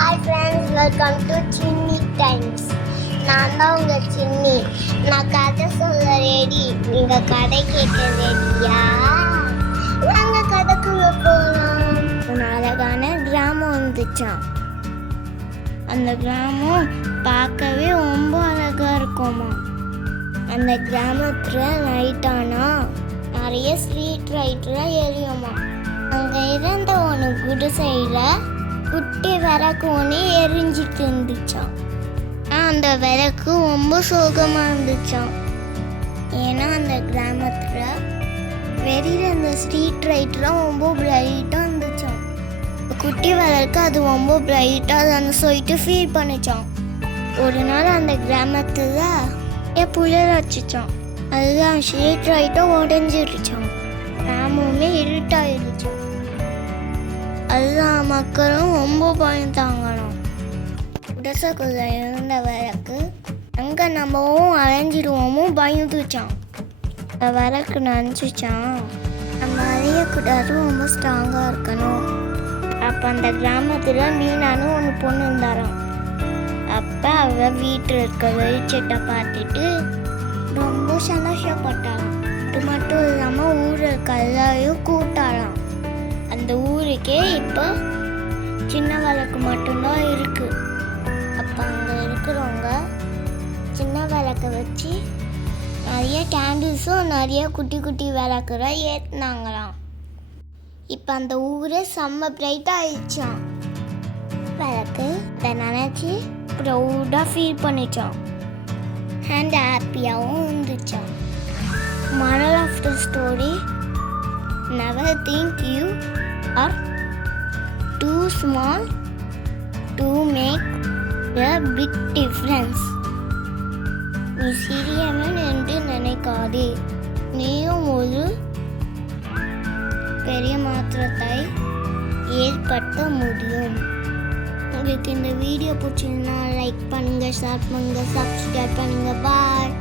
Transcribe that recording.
Hi friends, welcome to Chinny Times. நான் தான் உங்கள் சின்னி. நான் கதை சொல்ல ரெடி. நீங்கள் கதை கேட்க ரெடியா? நாங்கள் கதைக்குள்ள போகலாம். ஒரு அழகான கிராமம் வந்துச்சான். அந்த கிராமம் பார்க்கவே ரொம்ப அழகாக இருக்குமா. அந்த கிராமத்தில் நைட் ஆனால் நிறைய ஸ்ட்ரீட் லைட்லாம் எரியுமா. அங்கே இருந்த ஒன்று குடிசையில் குட்டி விளக்கு ஒன்று எரிஞ்சிட்டு இருந்துச்சான். அந்த விளக்கு ரொம்ப சோகமாக இருந்துச்சான். ஏன்னா அந்த கிராமத்தில் வெளியில் அந்த ஸ்ட்ரீட் லைட்லாம் ரொம்ப பிரைட்டாக இருந்துச்சான். குட்டி விளக்கு அது ரொம்ப பிரைட்டாக தானே சொல்லிட்டு ஃபீல் பண்ணிச்சான். ஒரு நாள் அந்த கிராமத்தில் புயல் வச்சுச்சான். அதுதான் ஸ்ட்ரீட் லைட்டாக உடஞ்சிருச்சான். கிராமமே இருட்டாயிருச்சான். அதுதான் மக்களும் ரொம்ப பயந்தாங்களாம். குடிசைக்குள்ள இருந்த விளக்கு அங்கே நம்மவும் அலைஞ்சிடுவோமோ பயந்துச்சான். அந்த விளக்கு நினச்சிச்சான் நம்ம அழியக்கூடாது, ரொம்ப ஸ்ட்ராங்காக இருக்கணும். அப்போ அந்த கிராமத்தில் மீனானு ஒன்று பொண்ணு இருந்தாராம். அப்போ அவள் வீட்டில் இருக்க வெளிச்சத்தை பார்த்துட்டு ரொம்ப சந்தோஷப்பட்டாளாம். அது மட்டும் இல்லாமல் ஊரில் இருக்க எல்லாரையும் கூட்டாளாம். அந்த ஊருக்கே இப்போ சின்ன விளக்கு மட்டும்தான் இருக்குது. அப்போ அங்கே இருக்கிறவங்க சின்ன விளக்கை வச்சு நிறைய கேண்டில்ஸும் நிறைய குட்டி குட்டி விளக்குலாம் ஏற்றினாங்களாம். இப்போ அந்த ஊரே செம்ம பிரைட்டாக ஆயிடுச்சான். விளக்கு அதை நினச்சி ப்ரௌடாக ஃபீல் பண்ணிச்சான். அண்ட் ஹாப்பியாகவும் இருந்துச்சான். moral of the story, never think you are too small to make a big difference. நீ சிறியவன் என்று நினைக்காதே, நீயும் ஒரு பெரிய மாற்றத்தை ஏற்படுத்த முடியும். உங்களுக்கு இந்த வீடியோ பிடிச்சிருந்தா லைக் பண்ணுங்கள், ஷேர் பண்ணுங்கள், சப்ஸ்கிரைப் பண்ணுங்கள். பாய்.